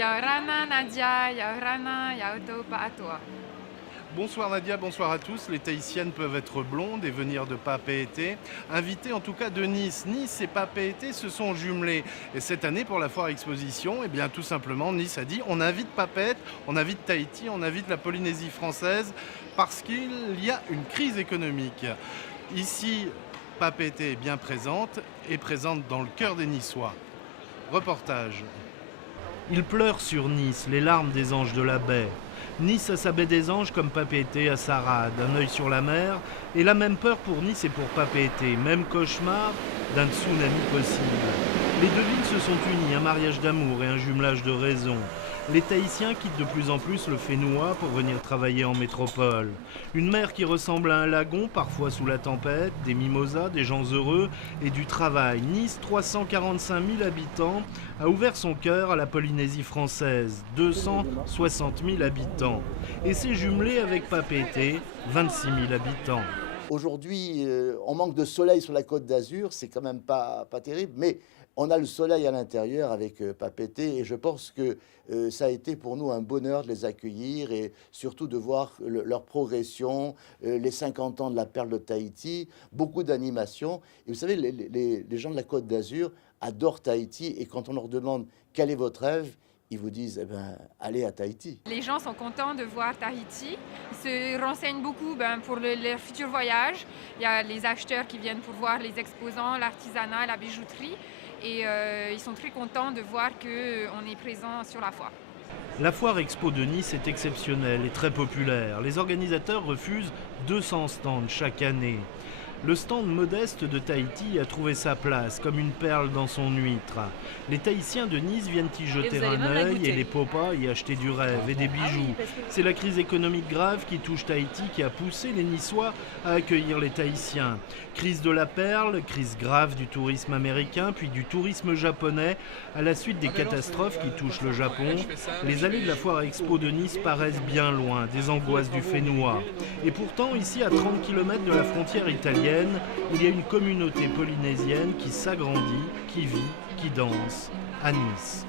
Ya Rana, Nadia, ya Rana, ya Oto Pa'atoa. Bonsoir Nadia, bonsoir à tous. Les Tahitiennes peuvent être blondes et venir de Papeete. Invitées en tout cas de Nice. Nice et Papeete se sont jumelés. Et cette année pour la foire exposition, eh bien tout simplement Nice a dit on invite Papeete, on invite Tahiti, on invite la Polynésie française parce qu'il y a une crise économique. Ici, Papeete est bien présente et présente dans le cœur des Niçois. Reportage. Il pleure sur Nice, les larmes des anges de la baie. Nice a sa baie des anges comme Papeete a sa rade, un œil sur la mer, et la même peur pour Nice et pour Papeete, même cauchemar d'un tsunami possible. Les deux villes se sont unies, un mariage d'amour et un jumelage de raison. Les Tahitiens quittent de plus en plus le Fénois pour venir travailler en métropole. Une mer qui ressemble à un lagon, parfois sous la tempête, des mimosas, des gens heureux et du travail. Nice, 345 000 habitants, a ouvert son cœur à la Polynésie française, 260 000 habitants. Et s'est jumelé avec Papeete, 26 000 habitants. Aujourd'hui, on manque de soleil sur la Côte d'Azur, c'est quand même pas terrible, mais on a le soleil à l'intérieur avec Papeete et je pense que ça a été pour nous un bonheur de les accueillir et surtout de voir leur progression, les 50 ans de la perle de Tahiti, beaucoup d'animation. Et vous savez, les gens de la Côte d'Azur adorent Tahiti et quand on leur demande quel est votre rêve, ils vous disent, eh ben, allez à Tahiti. Les gens sont contents de voir Tahiti. Ils se renseignent beaucoup pour leur futur voyage. Il y a les acheteurs qui viennent pour voir les exposants, l'artisanat, la bijouterie. Et ils sont très contents de voir qu'on est présent sur la foire. La foire expo de Nice est exceptionnelle et très populaire. Les organisateurs refusent 200 stands chaque année. Le stand modeste de Tahiti a trouvé sa place, comme une perle dans son huître. Les Tahitiens de Nice viennent y jeter un œil et les popas y acheter du rêve et des bijoux. C'est la crise économique grave qui touche Tahiti qui a poussé les Niçois à accueillir les Tahitiens. Crise de la perle, crise grave du tourisme américain, puis du tourisme japonais. À la suite des catastrophes qui touchent le Japon, les allées de la foire expo de Nice paraissent bien loin des angoisses du Fénois. Et pourtant, ici, à 30 km de la frontière italienne, il y a une communauté polynésienne qui s'agrandit, qui vit, qui danse à Nice.